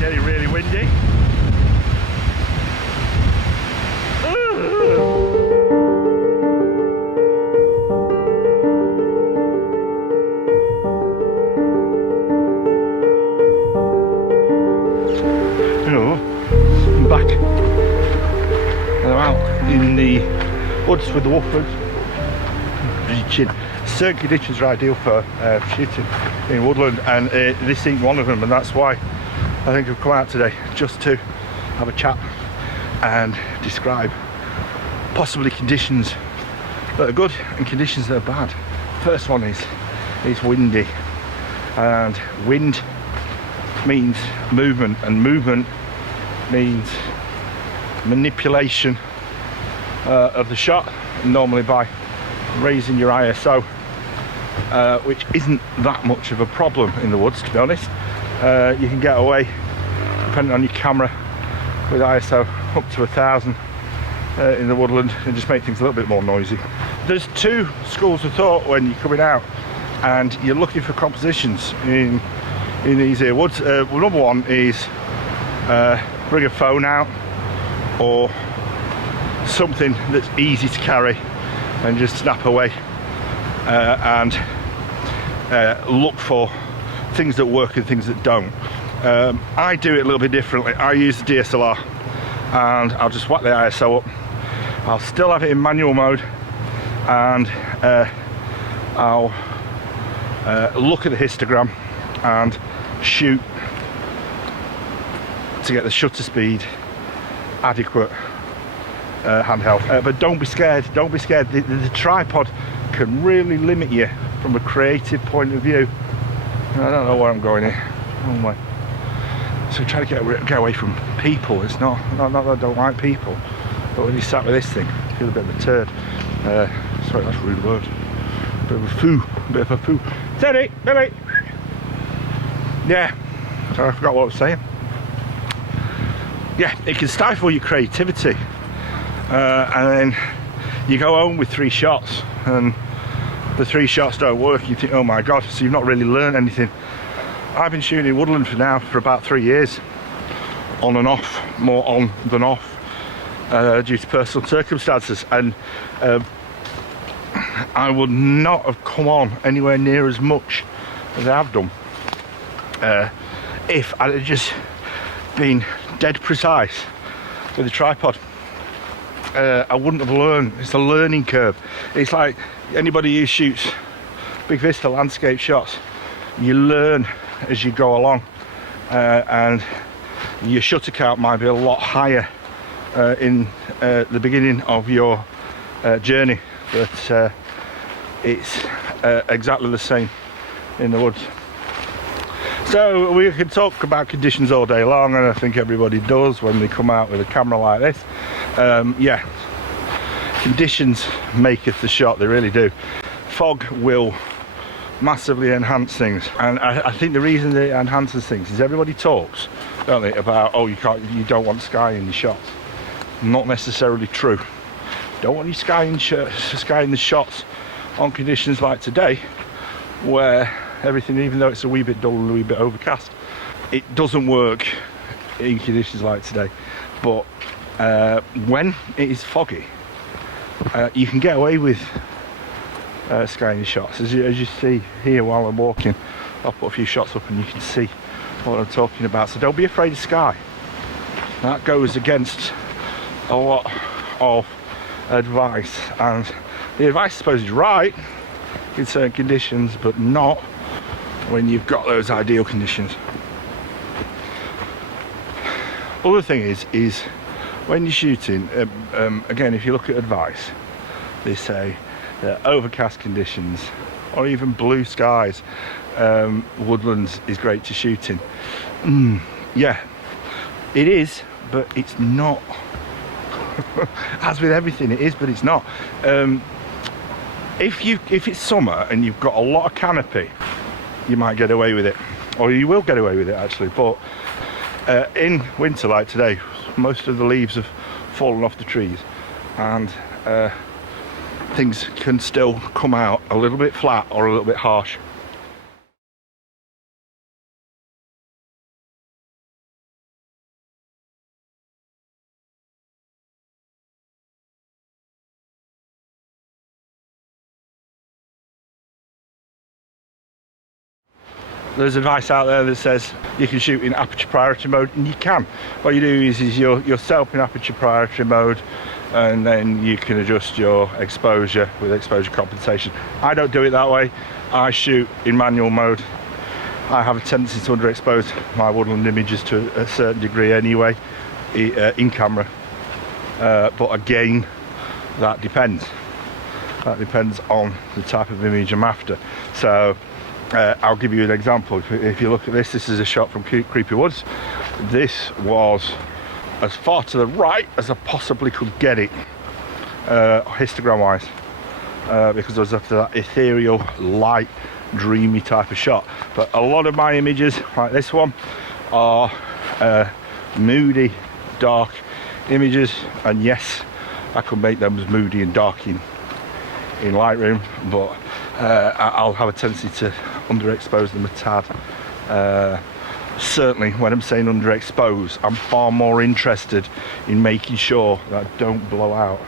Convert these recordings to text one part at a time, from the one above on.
getting really windy. I'm back and I'm out in the woods with the woofers. Certain conditions are ideal for shooting in woodland, and this ain't one of them, and that's why I think I've come out today, just to have a chat and describe possibly conditions that are good and conditions that are bad. First one is windy, and wind means movement, and movement means manipulation of the shot, normally by raising your ISO, which isn't that much of a problem in the woods, to be honest. You can get away, depending on your camera, with ISO up to 1000 in the woodland, and just make things a little bit more noisy. There's two schools of thought when you're coming out and you're looking for compositions in these here woods. Number one is bring a phone out, or something that's easy to carry and just snap away, and look for things that work and things that don't. I do it a little bit differently. I use the DSLR and I'll just whack the ISO up. I'll still have it in manual mode, and I'll look at the histogram and shoot to get the shutter speed adequate handheld. But don't be scared, don't be scared. The tripod can really limit you from a creative point of view. I don't know where I'm going here. Oh my. So try to get away from people. It's not that I don't like people, but when you sat with this thing, you feel a bit of a turd. Sorry, that's a rude word. Bit of a foo. Steady, Billy. Yeah. Sorry, I forgot what I was saying. Yeah, it can stifle your creativity, and then you go home with 3 shots, and the 3 shots don't work. You think, oh my god, so you've not really learned anything. I've been shooting in woodland for about 3 years, on and off, more on than off, due to personal circumstances, and I would not have come on anywhere near as much as I have done if I'd have just been dead precise with the tripod. I wouldn't have learned. It's a learning curve. It's like anybody who shoots big vista landscape shots, you learn as you go along, and your shutter count might be a lot higher in the beginning of your journey, but it's exactly the same in the woods. So we can talk about conditions all day long, and I think everybody does when they come out with a camera like this. Yeah, conditions maketh the shot, they really do. Fog will massively enhance things, and I think the reason that it enhances things is everybody talks, don't they, about, oh, you don't want sky in your shots. Not necessarily true. Don't want your sky in the shots on conditions like today, where everything, even though it's a wee bit dull and a wee bit overcast, it doesn't work in conditions like today. But when it is foggy, you can get away with sky in your shots. As you see here while I'm walking, I'll put a few shots up and you can see what I'm talking about. So don't be afraid of sky. That goes against a lot of advice, and the advice I suppose is right in certain conditions, but not when you've got those ideal conditions. Other thing is when you're shooting, again, if you look at advice, they say that overcast conditions or even blue skies, woodlands is great to shoot in. Yeah, it is, but it's not. As with everything, it is, but it's not. If it's summer and you've got a lot of canopy, you might get away with it, or you will get away with it actually. But in winter like today, most of the leaves have fallen off the trees, and things can still come out a little bit flat or a little bit harsh. there's advice out there that says you can shoot in aperture priority mode, and you can. What you do is you're set up in aperture priority mode, and then you can adjust your exposure with exposure compensation. I don't do it that way. I shoot in manual mode. I have a tendency to underexpose my woodland images to a certain degree anyway, in camera. But again, that depends. That depends on the type of image I'm after. So I'll give you an example. If you look at this, this is a shot from Creepy Woods. This was as far to the right as I possibly could get it, histogram wise, because I was after that ethereal, light, dreamy type of shot. But a lot of my images, like this one, are moody, dark images, and yes, I could make them as moody and dark in Lightroom, but I'll have a tendency to underexpose them a tad. Certainly when I'm saying underexpose, I'm far more interested in making sure that I don't blow out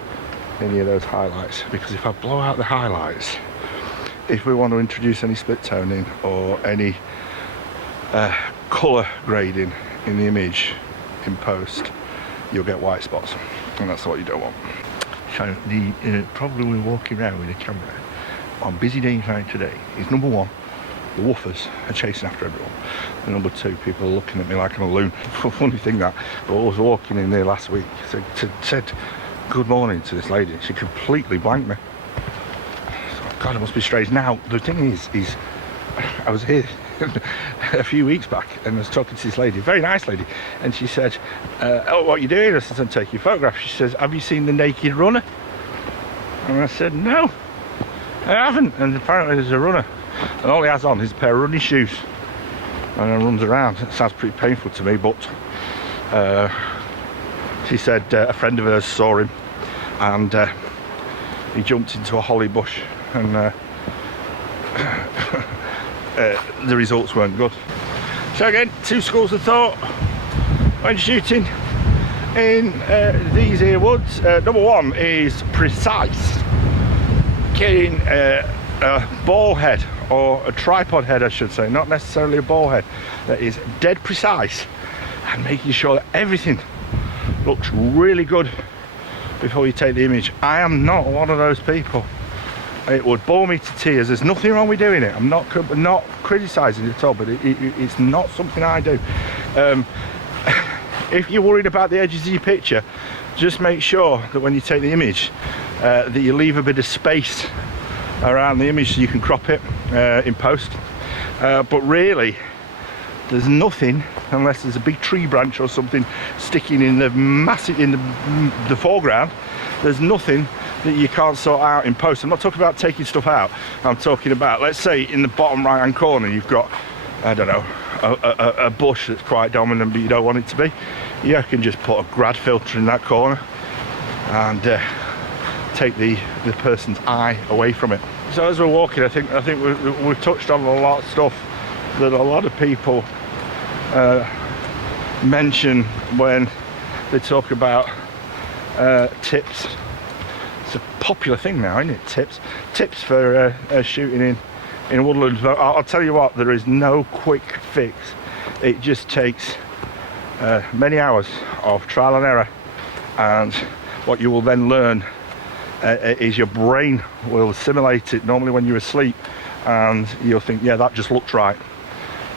any of those highlights, because if I blow out the highlights, if we want to introduce any split toning or any colour grading in the image in post, you'll get white spots, and that's what you don't want. So the problem with walking around with a camera on busy days like today is, number one, the woofers are chasing after everyone, and number two, people are looking at me like I'm a loon. Funny thing that, but I was walking in there last week, said good morning to this lady. She completely blanked me. God, it must be strange. Now the thing is I was here a few weeks back and I was talking to this lady, very nice lady, and she said, oh, what are you doing? I said, I'm taking photographs. She says, have you seen the naked runner? And I said, no, I haven't. And apparently there's a runner, and all he has on is a pair of running shoes, and he runs around. It sounds pretty painful to me, but she said a friend of hers saw him, and he jumped into a holly bush, and the results weren't good. So again, two schools of thought when shooting in these here woods. Number one is precise. Getting a ball head, or a tripod head I should say, not necessarily a ball head, that is dead precise, and making sure that everything looks really good before you take the image. I am not one of those people. It would bore me to tears. There's nothing wrong with doing it. I'm not criticising it at all, but it's not something I do. If you're worried about the edges of your picture, just make sure that when you take the image that you leave a bit of space around the image so you can crop it in post. But really, there's nothing, unless there's a big tree branch or something sticking in the the foreground, there's nothing that you can't sort out in post. I'm not talking about taking stuff out. I'm talking about, let's say in the bottom right hand corner you've got, I don't know, a bush that's quite dominant but you don't want it to be. You can just put a grad filter in that corner and take the person's eye away from it. So as we're walking, I think we've touched on a lot of stuff that a lot of people mention when they talk about tips. It's a popular thing now, isn't it? Tips for shooting in woodlands. I'll tell you what, there is no quick fix. It just takes many hours of trial and error, and what you will then learn is your brain will assimilate it normally when you're asleep, and you'll think, yeah, that just looks right.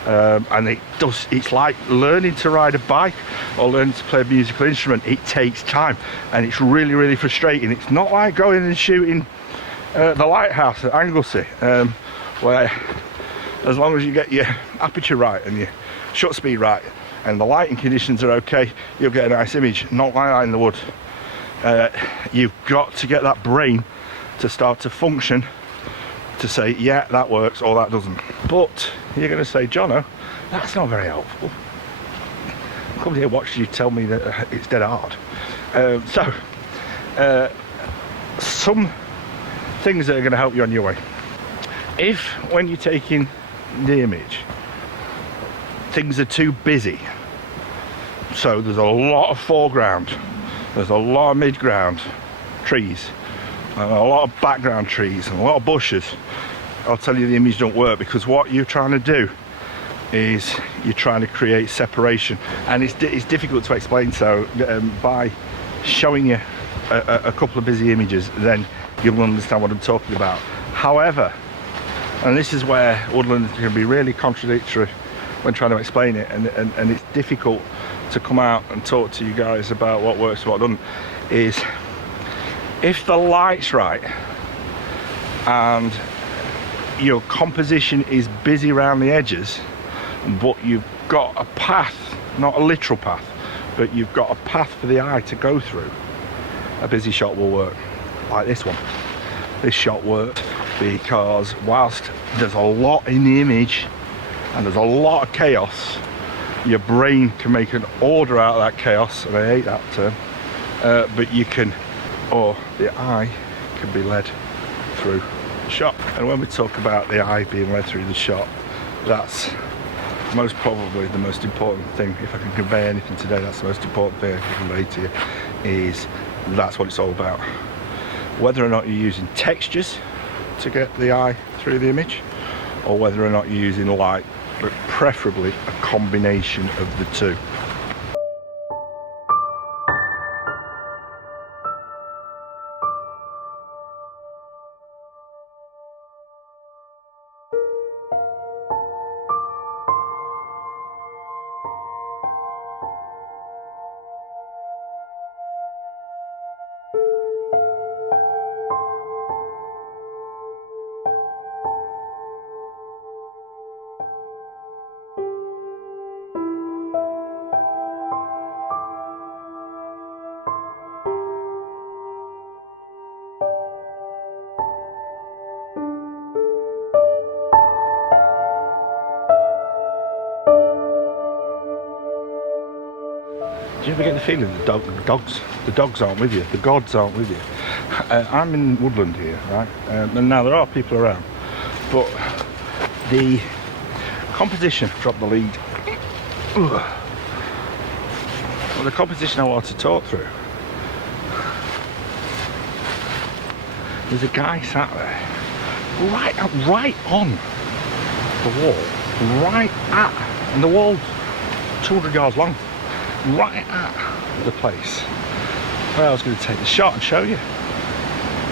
And it's like learning to ride a bike or learning to play a musical instrument. It takes time, and it's really, really frustrating. It's not like going and shooting the lighthouse at Anglesey, where as long as you get your aperture right and your shutter speed right and the lighting conditions are okay, you'll get a nice image. Not like that in the woods. You've got to get that brain to start to function, to say, yeah, that works or that doesn't. But you're going to say, Jono, that's not very helpful. I'll come here watch you tell me that it's dead hard. Some things that are going to help you on your way. If when you're taking the image things are too busy, so there's a lot of foreground, there's a lot of midground trees, and a lot of background trees and a lot of bushes, I'll tell you the image don't work, because what you're trying to do is you're trying to create separation, and it's difficult to explain. So by showing you a couple of busy images, then you'll understand what I'm talking about. However, and this is where Woodland can be really contradictory when trying to explain it, and it's difficult to come out and talk to you guys about what works and what doesn't, is if the light's right and your composition is busy around the edges, but you've got a path, not a literal path, but you've got a path for the eye to go through, a busy shot will work. Like this one. This shot worked because whilst there's a lot in the image and there's a lot of chaos, your brain can make an order out of that chaos, and I hate that term, but you can, or the eye can be led through the shot. And when we talk about the eye being led through the shot, that's most probably the most important thing. If I can convey anything today, that's the most important thing I can convey to you, is that's what it's all about. Whether or not you're using textures to get the eye through the image, or whether or not you're using light, but preferably a combination of the two. Do you ever get the feeling the dogs aren't with you, the gods aren't with you? I'm in Woodland here, right? And now there are people around, but the composition, drop the lead. Well, the composition I want to talk through. There's a guy sat there, right on the wall, and the wall's 200 yards long. Right at the place where I was going to take the shot and show you,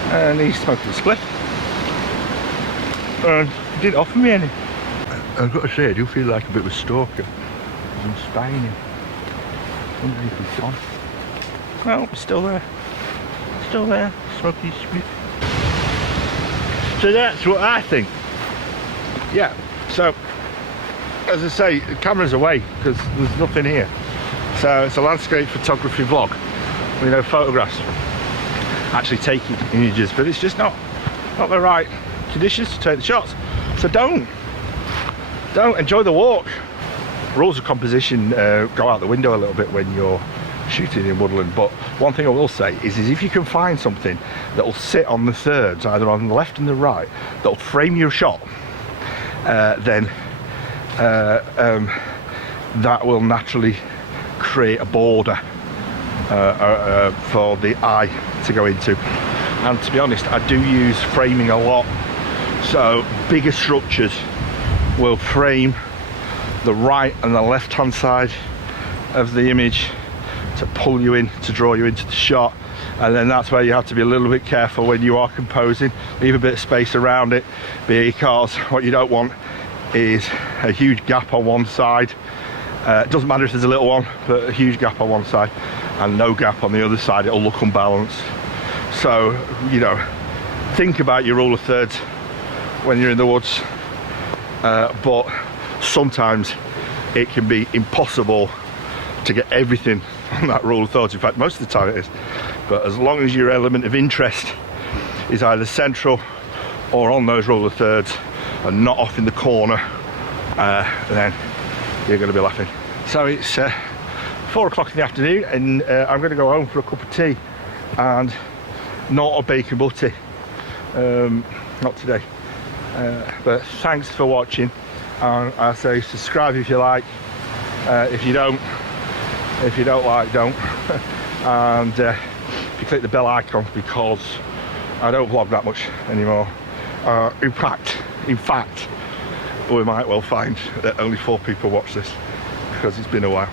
and he's smoking a spliff and he didn't offer me any. I've got to say, I do feel like a bit of a stalker. I'm spying him. I wonder if he's gone. Well, he's still there, smoking his spliff. So that's what I think. Yeah, so as I say, the camera's away because there's nothing here. So it's a landscape photography vlog, you know, photographs, actually taking images, but it's just not the right conditions to take the shots. So don't enjoy the walk. Rules of composition go out the window a little bit when you're shooting in Woodland, but one thing I will say is if you can find something that will sit on the thirds, either on the left and the right, that will frame your shot, then that will naturally create a border for the eye to go into. And to be honest, I do use framing a lot, so bigger structures will frame the right and the left hand side of the image to pull you in, to draw you into the shot, and then that's where you have to be a little bit careful when you are composing. Leave a bit of space around it, because what you don't want is a huge gap on one side. It doesn't matter if there's a little one, but a huge gap on one side and no gap on the other side, it'll look unbalanced. So, you know, think about your rule of thirds when you're in the woods, but sometimes it can be impossible to get everything on that rule of thirds. In fact, most of the time it is. But as long as your element of interest is either central or on those rule of thirds and not off in the corner, then you're going to be laughing. So it's 4 o'clock in the afternoon, and I'm going to go home for a cup of tea and not a bacon butty. Not today. But thanks for watching. I say subscribe if you like. If you don't like, don't. And if you click the bell icon, because I don't vlog that much anymore. In fact, we might well find that only 4 people watch this because it's been a while.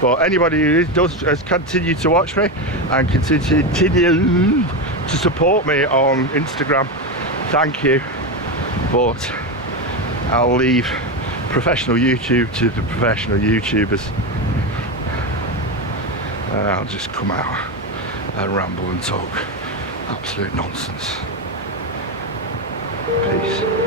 But anybody who has continued to watch me and continue to support me on Instagram, thank you. But I'll leave professional YouTube to the professional YouTubers. I'll just come out and ramble and talk absolute nonsense. Peace.